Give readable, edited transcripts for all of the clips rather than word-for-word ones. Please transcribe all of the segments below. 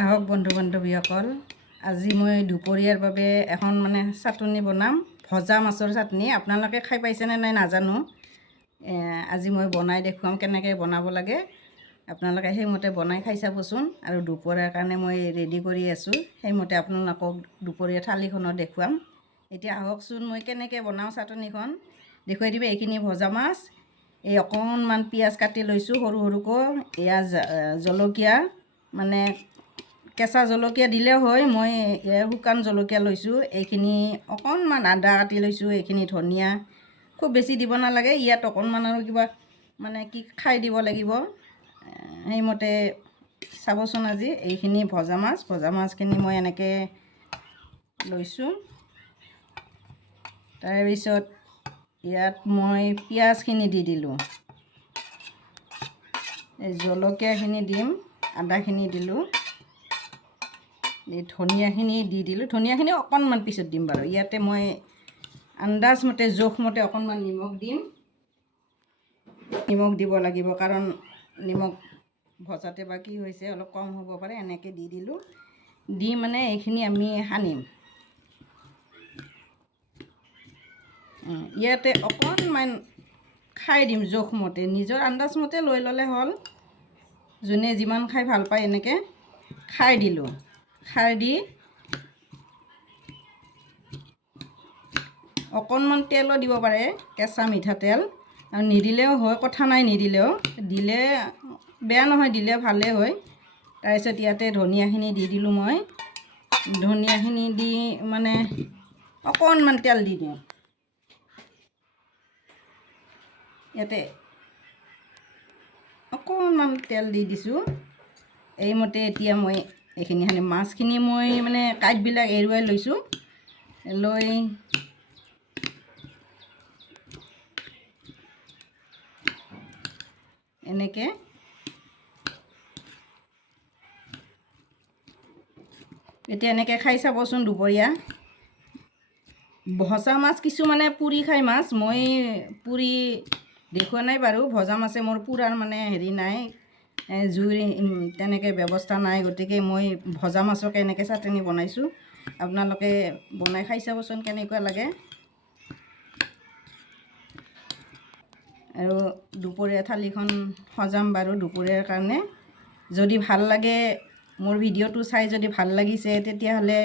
আহক বন্ধু বান্ধৱীসকল, আজি মই দুপৰীয়াৰ বাবে এখন চাটনি বনাম, ভজা মাছৰ চাটনি। আপোনালোকে খাই পাইছেনে নাই নাজানো। আজি মই বনাই দেখুৱাম কেনেকৈ বনাব লাগে। আপোনালোকে সেইমতে বনাই খাই চাবচোন। আৰু দুপৰীয়াৰ কাৰণে মই ৰেডি কৰি আছোঁ, সেইমতে আপোনালোকক দুপৰীয়া থালিখনত দেখুৱাম। এতিয়া আহকচোন মই কেনেকৈ বনাওঁ চাটনিখন দেখুৱাই দিব। এইখিনি ভজা মাছ, এই অকণমান পিঁয়াজ কাটি লৈছোঁ সৰু সৰুকৈ। এয়া জলকীয়া, কেঁচা জলকীয়া দিলেও হয়, মই শুকান জলকীয়া লৈছোঁ। এইখিনি অকণমান আদা কাটি লৈছোঁ। এইখিনি ধনিয়া, খুব বেছি দিব নালাগে। ইয়াত অকণমান আৰু কিবা কি খাই দিব লাগিব, সেইমতে চাবচোন। আজি এইখিনি ভজা মাছখিনি মই এনেকৈ লৈছোঁ। তাৰপিছত ইয়াত মই পিঁয়াজখিনি দি দিলোঁ, এই জলকীয়াখিনি দিম, আদাখিনি দিলোঁ, ধনিয়াখিনি দি দিলোঁ। ধনিয়াখিনি অকণমান পিছত দিম বাৰু। ইয়াতে মই আন্দাজমতে জোখমতে অকণমান নিমখ দিম। নিমখ দিব লাগিব, কাৰণ নিমখ ভজাতে বা কি হৈছে অলপ কম হ'ব পাৰে। এনেকৈ দি দিলোঁ। দি এইখিনি আমি সানিম। ইয়াতে অকণমান খাই দিম জোখমতে, নিজৰ আন্দাজমতে লৈ ল'লে হ'ল। যোনে যিমান খাই ভাল পায় এনেকৈ খাই দিলোঁ। খাৰ দি অকণমান তেলো দিব পাৰে, কেঁচা মিঠাতেল। আৰু নিদিলেও হয়, কথা নাই নিদিলেও। দিলে বেয়া নহয়, দিলে ভালেই হয়। তাৰপিছত ইয়াতে ধনিয়াখিনি দি দিলোঁ মই। ধনিয়াখিনি দি অকণমান তেল দি দিওঁ। ইয়াতে অকণমান তেল দি দিছোঁ। এইমতে এতিয়া মই এইখিনি সানিম। মাছখিনি মই কাঁইটবিলাক এৰুৱাই লৈছোঁ। লৈ এনেকৈ এতিয়া এনেকৈ খাই চাবচোন দুপৰীয়া। ভজা মাছ কিছুমানে পুৰি খাই মাছ, মই পুৰি দেখুওৱা নাই বাৰু। ভজা মাছে মোৰ পুৰাৰ হেৰি নাই, জুইৰ তেনেকৈ ব্যৱস্থা নাই। গতিকে মই ভজা মাছকে এনেকৈ চাটনি বনাইছোঁ। আপোনালোকে বনাই খাই চাবচোন কেনেকুৱা লাগে। আৰু দুপৰীয়া থালিখন সজাম বাৰু দুপৰীয়াৰ কাৰণে। যদি ভাল লাগে, মোৰ ভিডিঅ'টো চাই যদি ভাল লাগিছে, তেতিয়াহ'লে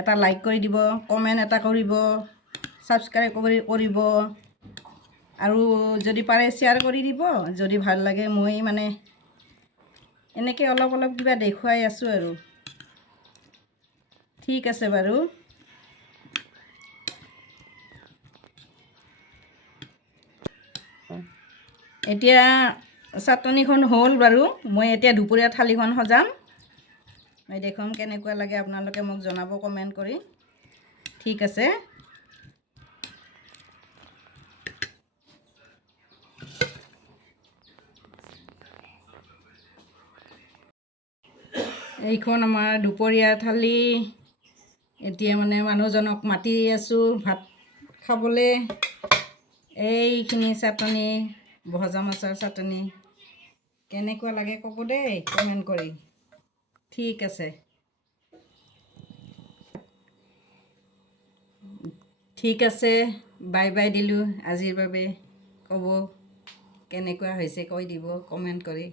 এটা লাইক কৰি দিব, কমেণ্ট এটা কৰিব, ছাবস্ক্ৰাইব কৰিব, আৰু যদি পাৰে শ্বেয়াৰ কৰি দিব। যদি ভাল লাগে, মই এনেকৈ অলপ অলপ কিবা দেখুৱাই আছোঁ আৰু। ঠিক আছে বাৰু। এতিয়া চাটনিখন হ'ল বাৰু। মই এতিয়া দুপৰীয়া থালিখন সজাম। মই দেখুৱাম কেনেকুৱা লাগে, আপোনালোকে মোক জনাব কমেণ্ট কৰি। ঠিক আছে। এইখন আমাৰ দুপৰীয়া থালি। এতিয়া মানুহজনক মাতি আছোঁ ভাত খাবলৈ। এইখিনি চাটনি, ভজা মাছৰ চাটনি কেনেকুৱা লাগে ক'ব দেই কমেণ্ট কৰি। ঠিক আছে, ঠিক আছে। বাই বাই দিলোঁ আজিৰ বাবে। ক'ব কেনেকুৱা হৈছে, কৈ দিব কমেণ্ট কৰি।